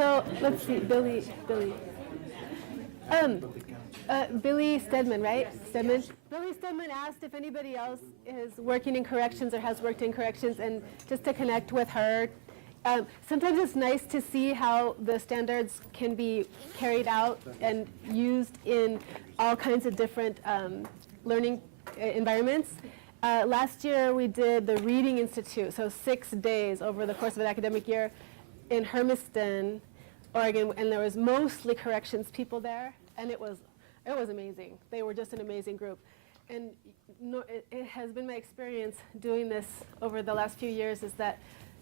So let's see, Billy Stedman, right? Stedman. Billy Stedman asked if anybody else is working in corrections or has worked in corrections, and just to connect with her. Sometimes it's nice to see how the standards can be carried out and used in all kinds of different learning environments. Last year we did the Reading Institute, so 6 days over the course of an academic year in Hermiston, Oregon, and there was mostly corrections people there, and it was amazing. They were just an amazing group. And it has been my experience doing this over the last few years is that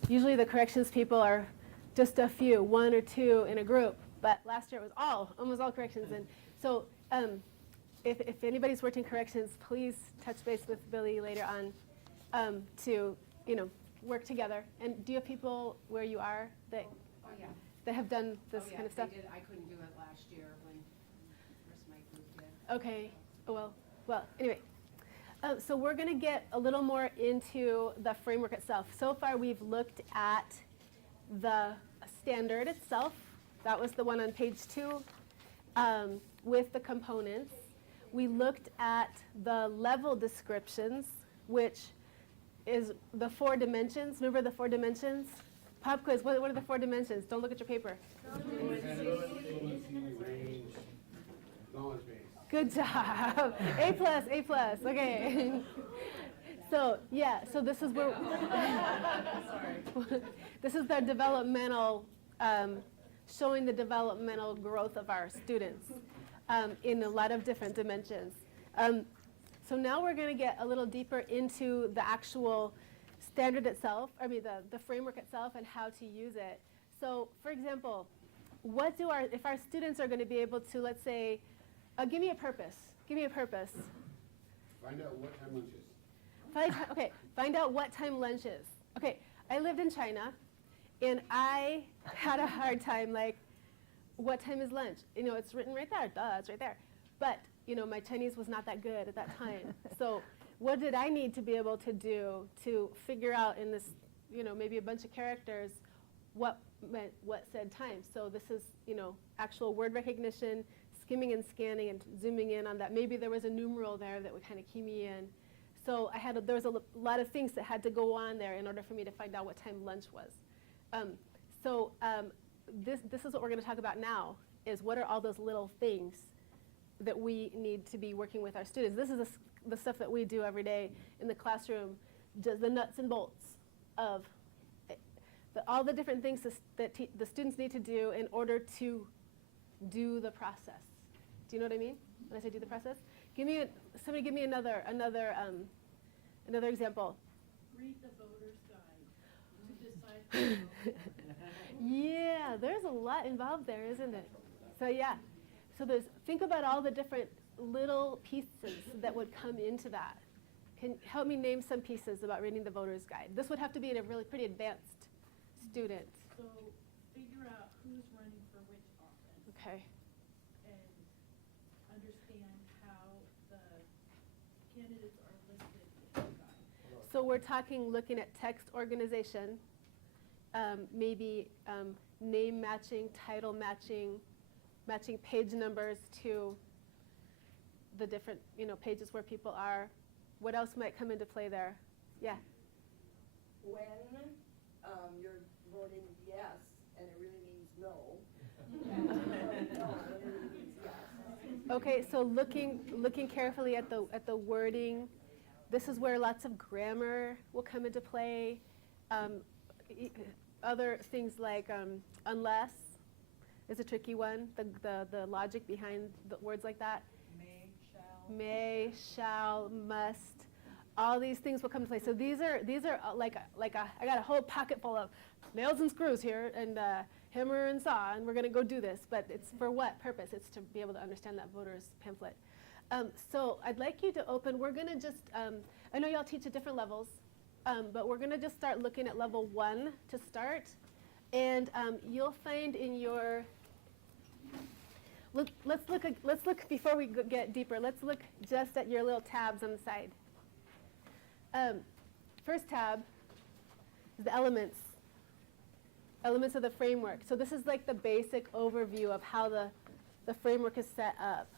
usually the corrections people are just a few, 1 or 2 in a group, but last year it was almost all corrections. And so if anybody's worked in corrections, please touch base with Billy later on to work together. And do you have people where you are that that have done this kind of stuff? They did. I couldn't do it last year when first my group did. Okay. Well. Anyway, so we're going to get a little more into the framework itself. So far, we've looked at the standard itself. That was the one on page 2 with the components. We looked at the level descriptions, which is the 4 dimensions. Remember the 4 dimensions? Pop quiz, what are the 4 dimensions? Don't look at your paper. Fluency, range, knowledge base. Good job. A plus. Okay. So this is where this is the developmental, showing the developmental growth of our students in a lot of different dimensions. So now we're going to get a little deeper into the actual standard itself, the framework itself and how to use it. So for example, if our students are going to be able to, let's say, give me a purpose. Find out what time lunch is. Find out what time lunch is. Okay, I lived in China, and I had a hard time, what time is lunch? It's written right there. Duh, it's right there. But, my Chinese was not that good at that time. So what did I need to be able to do to figure out in this, maybe a bunch of characters what said time? So this is, actual word recognition, skimming and scanning and zooming in on that. Maybe there was a numeral there that would kind of key me in. So there was a lot of things that had to go on there in order for me to find out what time lunch was. This is what we're going to talk about now, is what are all those little things that we need to be working with our students. This is the stuff that we do every day in the classroom, just the nuts and bolts of all the different things that the students need to do in order to do the process. Do you know what I mean when I say do the process? Somebody give me another example. Read the voter's guide to decide. Yeah, there's a lot involved there, isn't it? So think about all the different little pieces that would come into that. Can help me name some pieces about reading the voter's guide. This would have to be in a really pretty advanced student. So figure out who's running for which office. Okay. And understand how the candidates are listed in the guide. So we're looking at text organization, maybe name matching, title matching page numbers to the different pages where people are. What else might come into play there? Yeah. When you're voting yes and it really means no. No, it really means yes. Okay, so looking carefully at the wording. This is where lots of grammar will come into play. Other things like unless is a tricky one. The logic behind the words like that. May, shall, must. All these things will come to play. So these are I got a whole pocket full of nails and screws here and hammer and saw, and we're going to go do this. But it's for what purpose? It's to be able to understand that voter's pamphlet. So I'd like you to open. We're going to just, I know y'all teach at different levels, but we're going to just start looking at level 1 to start. And you'll find in your, let's look before we get deeper, let's look just at your little tabs on the side. First tab is the elements. elements of the framework. So this is like the basic overview of how the framework is set up.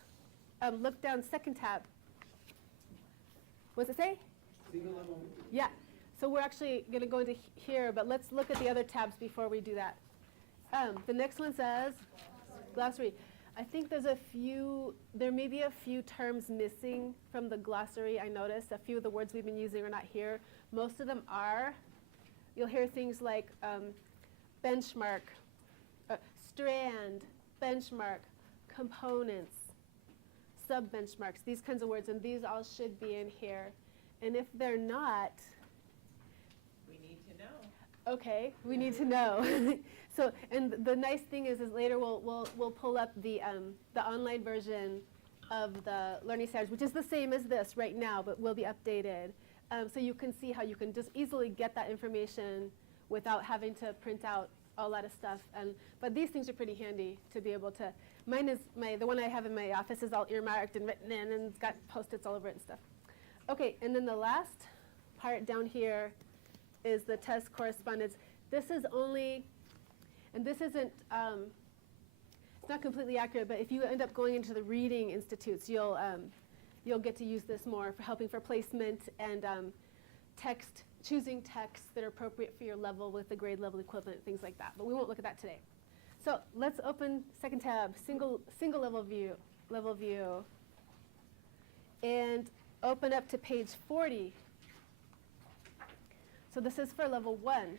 Look down, second tab. What's it say? Single level. Yeah. So we're actually going to go into here, but let's look at the other tabs before we do that. The next one says glossary. I think there may be a few terms missing from the glossary. I noticed a few of the words we've been using are not here. Most of them are. You'll hear things like benchmark, strand, benchmark, components, sub-benchmarks, these kinds of words, and these all should be in here. And if they're not, We need to know. okay, we need to know. So, and the nice thing is later we'll pull up the online version of the learning standards, which is the same as this right now, but will be updated. So you can see how you can just easily get that information without having to print out a lot of stuff. But these things are pretty handy to be able to. Mine is the one I have in my office is all earmarked and written in, and it's got Post-its all over it and stuff. Okay, and then the last part down here is the test correspondence. This is only, and this isn't, it's not completely accurate, but if you end up going into the reading institutes, you'll get to use this more for helping for placement and choosing texts that are appropriate for your level with the grade level equivalent, things like that. But we won't look at that today. So let's open second tab, single level view, and open up to page 40. So this is for level 1.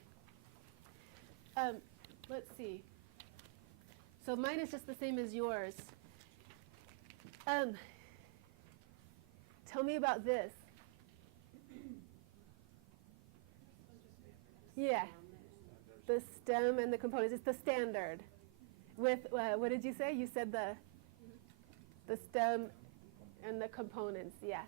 Let's see. So mine is just the same as yours. Tell me about this. Yeah. The STEM and the components. It's the standard. With, what did you say? You said the STEM and the components. Yeah.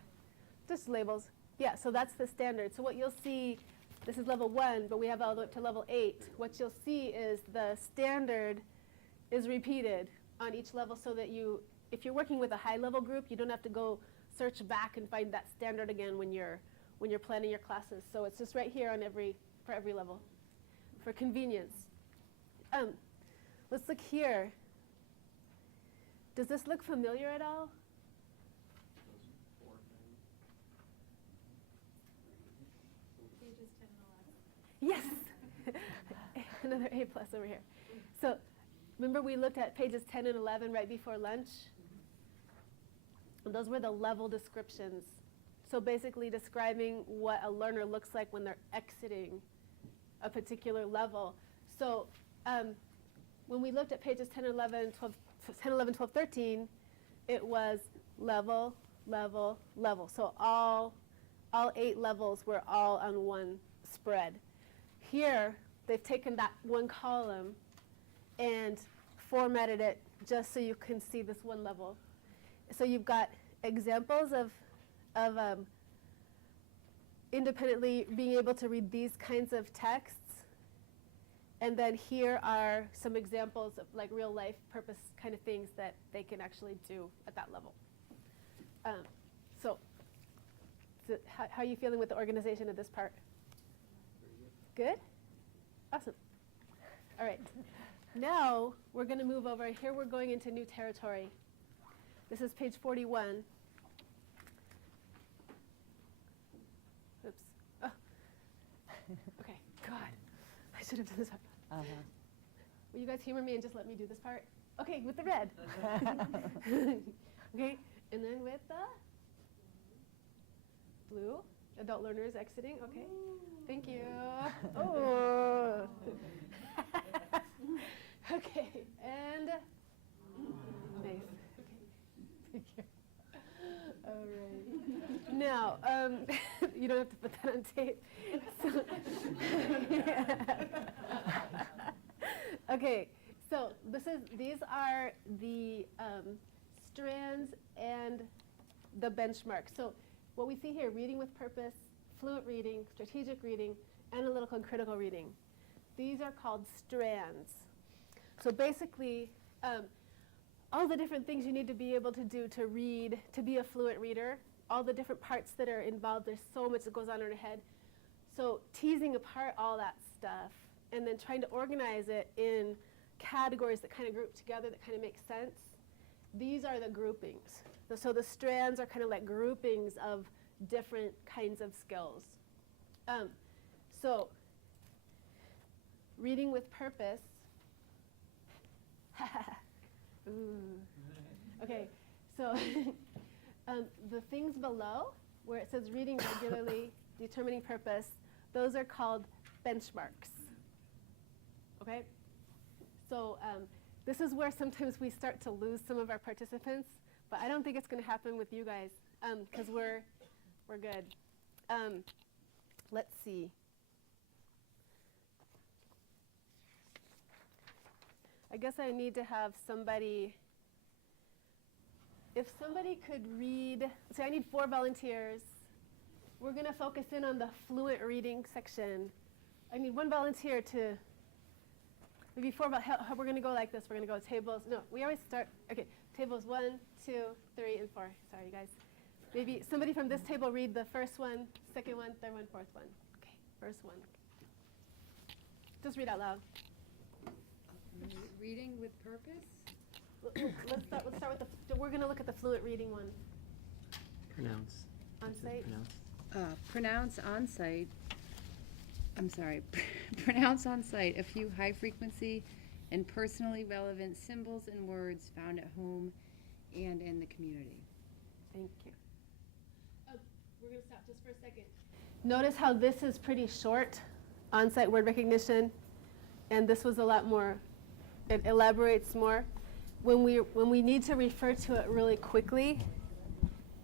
Just labels. Yeah, so that's the standard. So what you'll see, this is level 1, but we have all the way up to level 8. What you'll see is the standard is repeated on each level so that if you're working with a high level group, you don't have to go search back and find that standard again when you're planning your classes. So it's just right here on for every level, for convenience. Let's look here. Does this look familiar at all? Pages 10 and 11. Yes! Another A plus over here. So remember we looked at pages 10 and 11 right before lunch? And those were the level descriptions. So basically describing what a learner looks like when they're exiting a particular level. So when we looked at pages 10, 11, 12, 13, it was level, level, level. So all 8 levels were all on one spread. Here, they've taken that one column and formatted it just so you can see this one level. So you've got examples of independently being able to read these kinds of texts. And then here are some examples of like real life purpose kind of things that they can actually do at that level. So how are you feeling with the organization of this part? Good? Awesome. All right. Now we're going to move over. Here we're going into new territory. This is page 41. Oops. Oh. Okay. God. I should have done this part. Will you guys humor me and just let me do this part? Okay, with the red. Okay, and then with the blue. Adult learners exiting. Okay. Thank you. Oh. Okay, and nice. Okay. Thank you. All right. Now, you don't have to put that on tape. So okay, so these are the strands and the benchmark. So what we see here, reading with purpose, fluent reading, strategic reading, analytical and critical reading. These are called strands. So basically, all the different things you need to be able to do to read, to be a fluent reader, all the different parts that are involved, there's so much that goes on in our head. So teasing apart all that stuff and then trying to organize it in categories that kind of group together that kind of make sense. These are the groupings. So the strands are kind of like groupings of different kinds of skills. So reading with purpose. Ooh. Okay, so the things below, where it says reading regularly, determining purpose, those are called benchmarks. Okay? So this is where sometimes we start to lose some of our participants, but I don't think it's going to happen with you guys because we're good. Let's see. I guess I need to have somebody, if somebody could read, say I need 4 volunteers. We're going to focus in on the fluent reading section. I need 1 volunteer to, maybe 4, we're going to go like this. We're going to go tables. No, we always start, okay, tables 1, 2, 3, and 4. Sorry, guys. Maybe somebody from this table read the first one, second one, third one, fourth one. Okay, first one. Just read out loud. Reading with purpose? Let's start with we're going to look at the fluent reading one. Pronounce. On It says site? Pronounce. Pronounce on site. I'm sorry. Pronounce on site a few high frequency and personally relevant symbols and words found at home and in the community. Thank you. We're going to stop just for a second. Notice how this is pretty short, on-site word recognition, and this was a lot more, it elaborates more. When we need to refer to it really quickly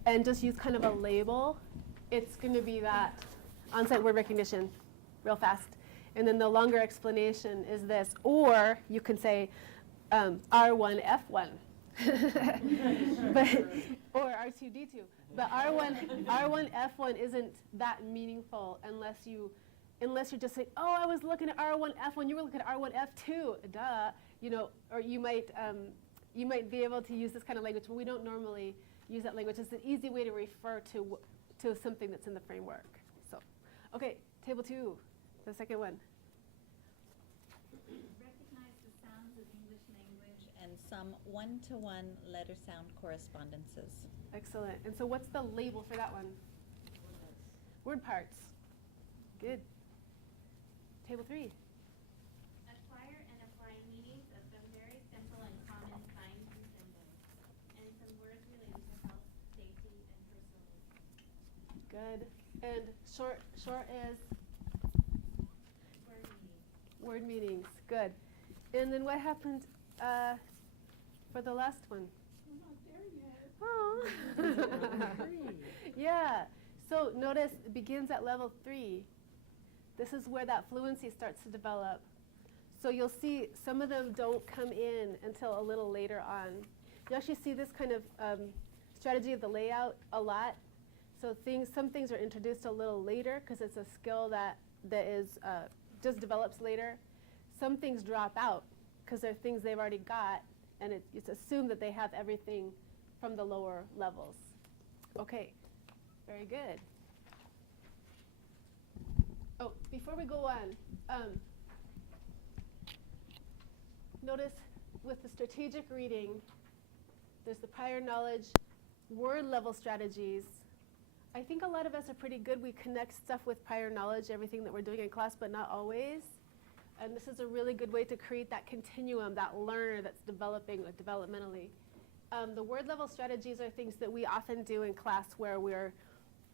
and just use kind of a label, it's going to be that on-site word recognition real fast. And then the longer explanation is this, or you can say R1, F1. Or R2D2. But R1, F1 isn't that meaningful unless you just say, oh, I was looking at R1, F1, you were looking at R1, F2, duh, you know, or you might be able to use this kind of language, but we don't normally use that language. It's an easy way to refer to something that's in the framework. So, okay, table 2, the second one. Recognize the sounds of English language and some one-to-one letter sound correspondences. Excellent. And so what's the label for that one? Word parts. Good. Table 3. Acquire and apply meanings of some very simple and common signs and symbols, and some words related to health, safety, and personal needs. Good. And short is Word meanings. word meanings. Good. And then what happened for the last one? We're not there yet. Oh. Yeah. So notice it begins at level 3. This is where that fluency starts to develop. So you'll see some of them don't come in until a little later on. You actually see this kind of strategy of the layout a lot. So some things are introduced a little later because it's a skill that is just develops later. Some things drop out because they're things they've already got, and it's assumed that they have everything from the lower levels. Okay, very good. Oh, before we go on, notice with the strategic reading, there's the prior knowledge, word level strategies. I think a lot of us are pretty good. We connect stuff with prior knowledge, everything that we're doing in class, but not always. And this is a really good way to create that continuum, that learner that's developing developmentally. The word level strategies are things that we often do in class where we're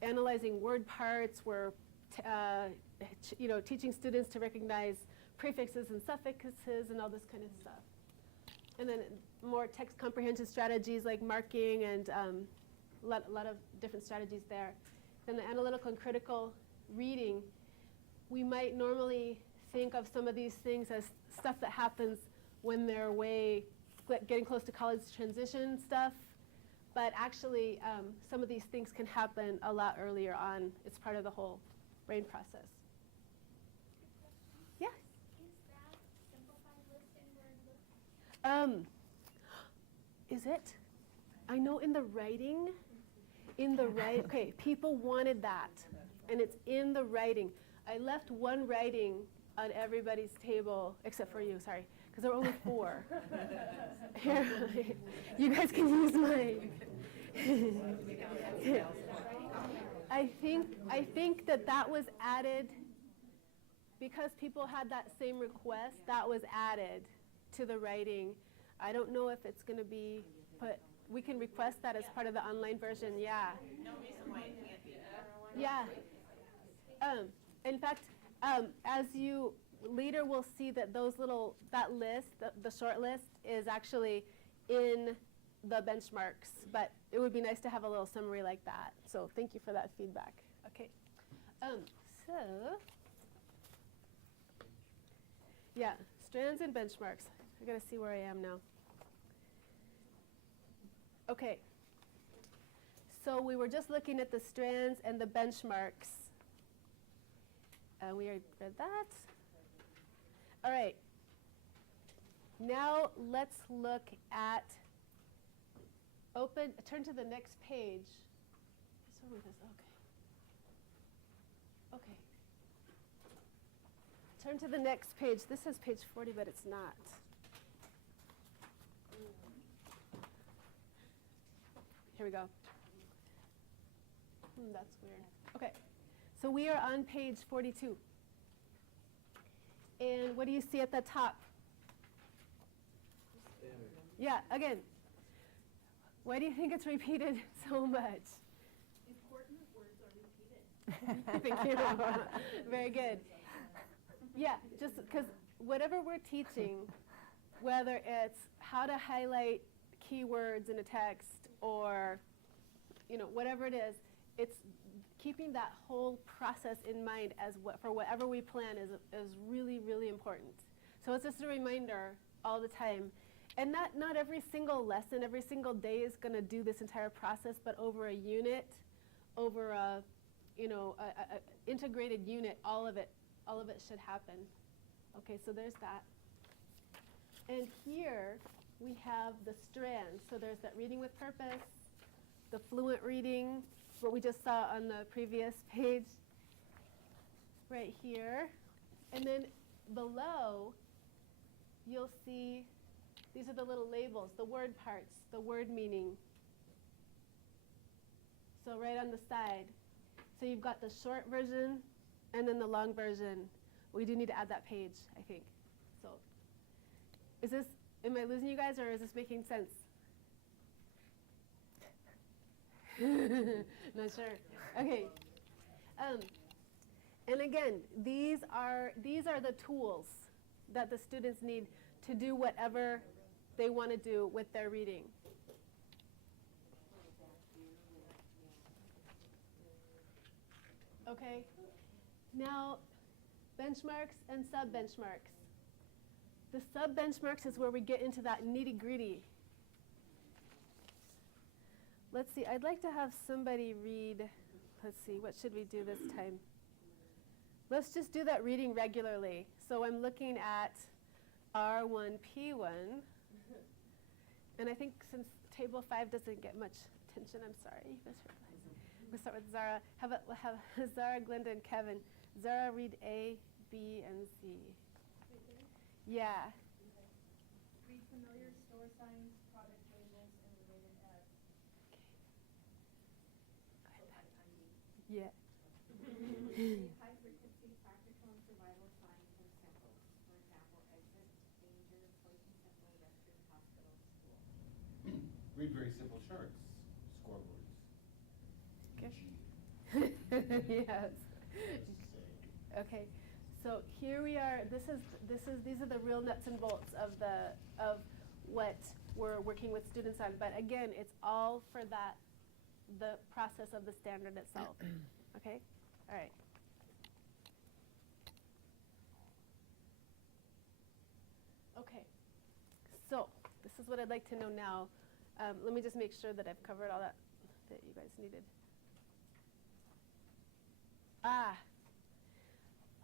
analyzing word parts, we're teaching students to recognize prefixes and suffixes and all this kind of stuff. And then more text comprehension strategies like marking and a lot of different strategies there. Then the analytical and critical reading, we might normally think of some of these things as stuff that happens when they're getting close to college transition stuff, but actually some of these things can happen a lot earlier on. It's part of the whole brain process. Yeah? Is that simplified list in Word Book? Is it? I know in the writing, okay, people wanted that, and it's in the writing. I left one writing on everybody's table, except for you, sorry, because there were only 4. Here, you guys can use mine. I think that was added because people had that same request. That was added to the writing. I don't know if it's going to be put. We can request that as part of the online version. Yeah. No reason why it can't be. Yeah. In fact, as you later will see that that list, the short list, is actually in the benchmarks, but it would be nice to have a little summary like that. So thank you for that feedback. Okay. So, yeah, strands and benchmarks. I gotta see where I am now. Okay. So we were just looking at the strands and the benchmarks. We already read that. All right. Now let's look at turn to the next page. What's wrong with this? Okay. Okay. Turn to the next page. This says page 40, but it's not. Here we go. That's weird. Okay. So we are on page 42. And what do you see at the top? Yeah, again. Why do you think it's repeated so much? Important words are repeated. Thank you. Very good. Yeah, just because whatever we're teaching, whether it's how to highlight keywords in a text or, whatever it is, it's keeping that whole process in mind for whatever we plan is really, really important. So it's just a reminder all the time. And not every single lesson, every single day is going to do this entire process, but over a unit, over a integrated unit, all of it should happen. Okay, so there's that. And here we have the strands. So there's that reading with purpose, the fluent reading, what we just saw on the previous page, right here. And then below, you'll see these are the little labels, the word parts, the word meaning. So right on the side. So you've got the short version and then the long version. We do need to add that page, I think. So am I losing you guys or is this making sense? Not sure. Okay. And again, these are the tools that the students need to do whatever they want to do with their reading. Okay. Now, benchmarks and sub-benchmarks. The sub-benchmarks is where we get into that nitty-gritty. Let's see, I'd like to have somebody read, let's see, what should we do this time? Let's just do that reading regularly. So I'm looking at R1P1. And I think since table 5 doesn't get much attention, I'm sorry. We'll start with Zara. Have Zara, Glenda, and Kevin. Zara, read A, B, and Z. Yeah. Read familiar store signs, product labels, and related ads. Yeah. High frequency practical and survival signs and symbols. For example, exit, danger, poison symbol, restroom, hospital, school. Read very simple charts, scoreboards. Yes. Okay. So here we are. These are the real nuts and bolts of what we're working with students on. But again, it's all for the process of the standard itself. Okay? All right. Okay. So this is what I'd like to know now. Let me just make sure that I've covered all that you guys needed.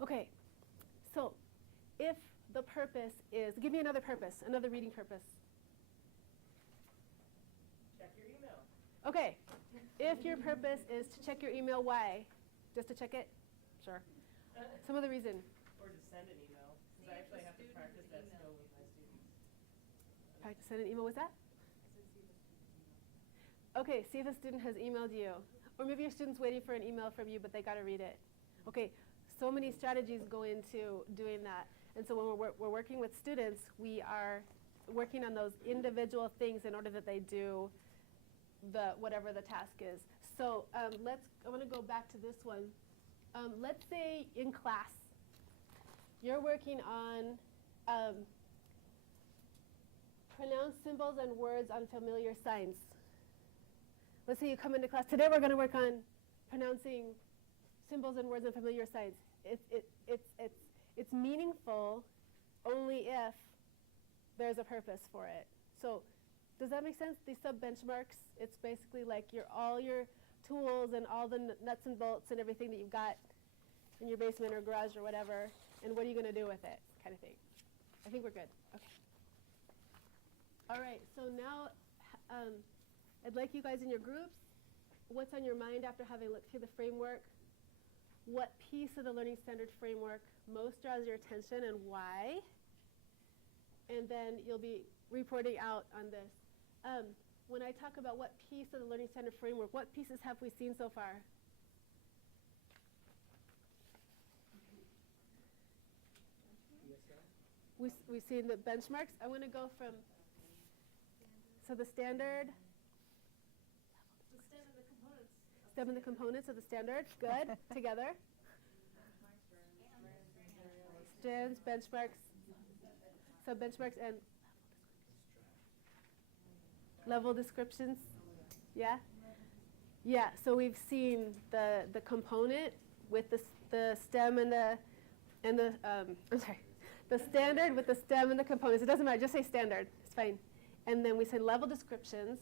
Okay. So if the purpose is, give me another purpose, another reading purpose. Check your email. Okay. If your purpose is to check your email, why? Just to check it? Sure. Some other reason. Or to send an email, because I actually have to practice that skill with my students. Practice send an email, what's that? Okay, see if a student has emailed you. Or maybe your student's waiting for an email from you, but they gotta read it. Okay, so many strategies go into doing that. And so when we're working with students, we are working on those individual things in order that they do whatever the task is. So I want to go back to this one. Let's say in class, you're working on pronounce symbols and words on familiar signs. Let's say you come into class. Today we're going to work on pronouncing symbols and words on familiar signs. It's meaningful only if there's a purpose for it. So does that make sense? These sub-benchmarks, it's basically like all your tools and all the nuts and bolts and everything that you've got in your basement or garage or whatever, and what are you going to do with it, kind of thing. I think we're good. Okay. All right, so now I'd like you guys in your groups, what's on your mind after having looked through the framework? What piece of the Learning Standard Framework most draws your attention and why? And then you'll be reporting out on this. When I talk about what piece of the Learning Standard Framework, what pieces have we seen so far? We've seen the benchmarks. I want to go from, so the standard. STEM and the components of the standard. Good. Together. Strands, benchmarks, sub-benchmarks, and level descriptions. Yeah? Yeah, so we've seen the component with the STEM and the the standard with the STEM and the components. It doesn't matter, just say standard. It's fine. And then we said level descriptions.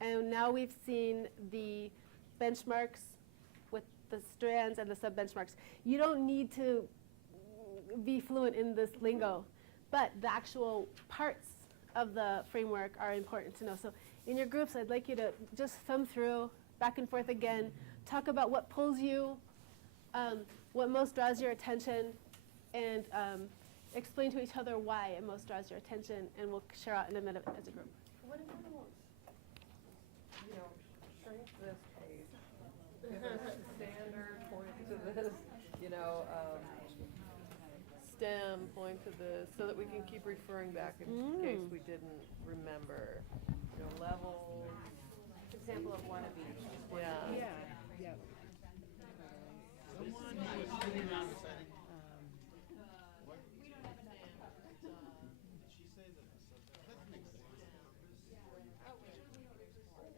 And now we've seen the benchmarks with the strands and the sub-benchmarks. You don't need to be fluent in this lingo, but the actual parts of the framework are important to know. So in your groups, I'd like you to just thumb through, back and forth again, talk about what pulls you, what most draws your attention, and explain to each other why it most draws your attention, and we'll share out in a minute as a group. What if I will, shrink this page, give us standard, point to this, STEM, point to this, so that we can keep referring back in case we didn't remember, levels. Example of one of each. Yeah. Yep.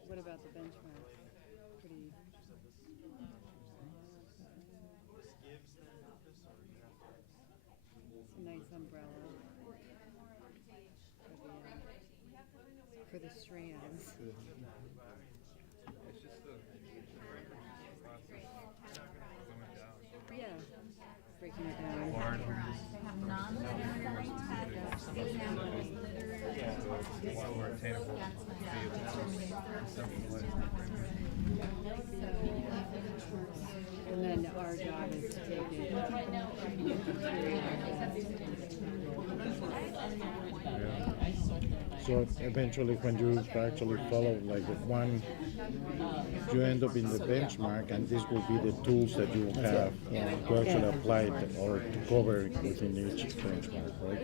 What about the benchmarks? Pretty. It's a nice umbrella for the strands. Yeah, breaking it down. And then our job is to take it. So eventually when you actually follow like one, you end up in the benchmark, and this will be the tools that you have to actually apply it or to cover within each benchmark, right?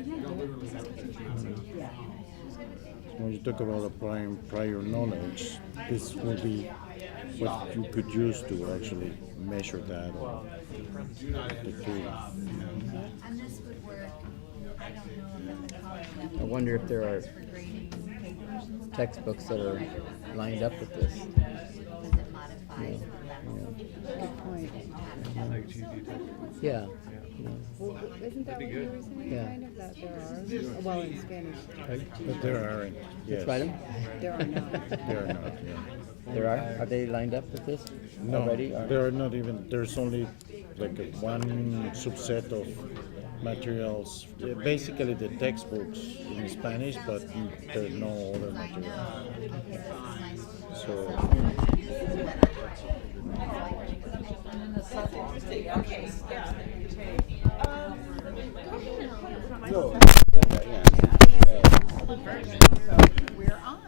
When you talk about applying prior knowledge, this will be what you could use to actually measure that or the tool. And this would work, I don't know, if the college level. I wonder if there are for grading paper versions. textbooks that are lined up with this. Does it modify the level? Good point. Yeah. Well, isn't that what you were saying, Yeah. kind of, that there are? Well, in Spanish, But there aren't, yes. Try them? there are not. There are not, yeah. There are? Are they lined up with this No, already? Or- there are not even, there's only like one subset of materials, basically the textbooks in Spanish, but there are no other materials. So, Okay, yeah. No, yeah. We're on.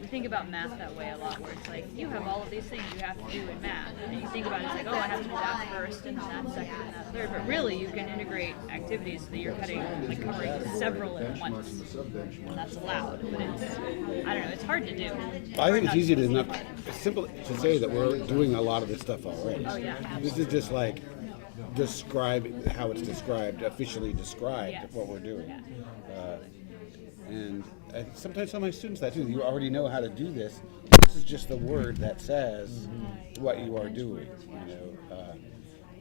We think about math that way a lot, where it's like, you have all of these things you have to do in math, and you think about it, it's like, oh, I have to do that first, and then that second, and that third, but really, you can integrate activities so that you're covering several at once, and that's allowed, but it's, I don't know, it's hard to do. I think it's easy to enough. It's simple to say that we're doing a lot of this stuff already. Oh, yeah. This is just like describe how it's described, officially described Yes. what we're doing. And I sometimes tell my students that too. You already know how to do this. This is just the word that says what you are doing. You know,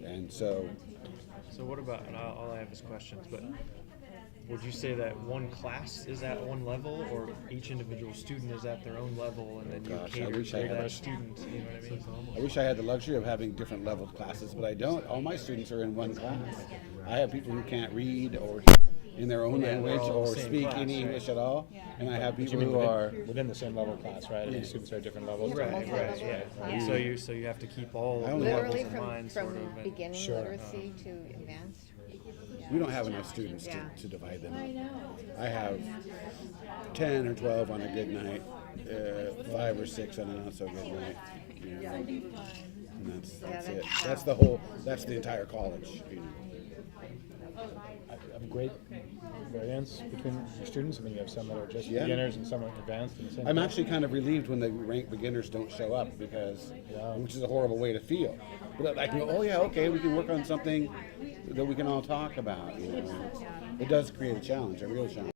and so. So what about, and I'll have his questions, but would you say that one class is at one level, or each individual student is at their own level, and then you Gosh, I cater wish I to had that a- student? You know what I mean? I wish I had the luxury of having different leveled classes, but I don't. All my students are in one class. I have people who can't read or in their own Yeah, they're language all in or the same speak class, any right? English at all, and I have But people you mean who are. within the same level class, right? I mean, Yeah. students are at different levels. Right, yeah. So you have to keep all I of only the have- levels Literally in mind, from sort of. and- beginning Sure. literacy to advanced. We don't have enough students Yeah. to divide them up. I have 10 or 12 on a good night, 5 or 6 on a not so good night. You know, and that's it. That's the entire college. You know. A great variance between your students. I mean, you have some that are just Yeah. beginners and some are advanced in the same I'm class. actually kind of relieved when the ranked beginners don't show up because, which is a horrible way to feel. But I can go, oh yeah, okay, we can work on something that we can all talk about. You know. It does create a challenge, a real challenge.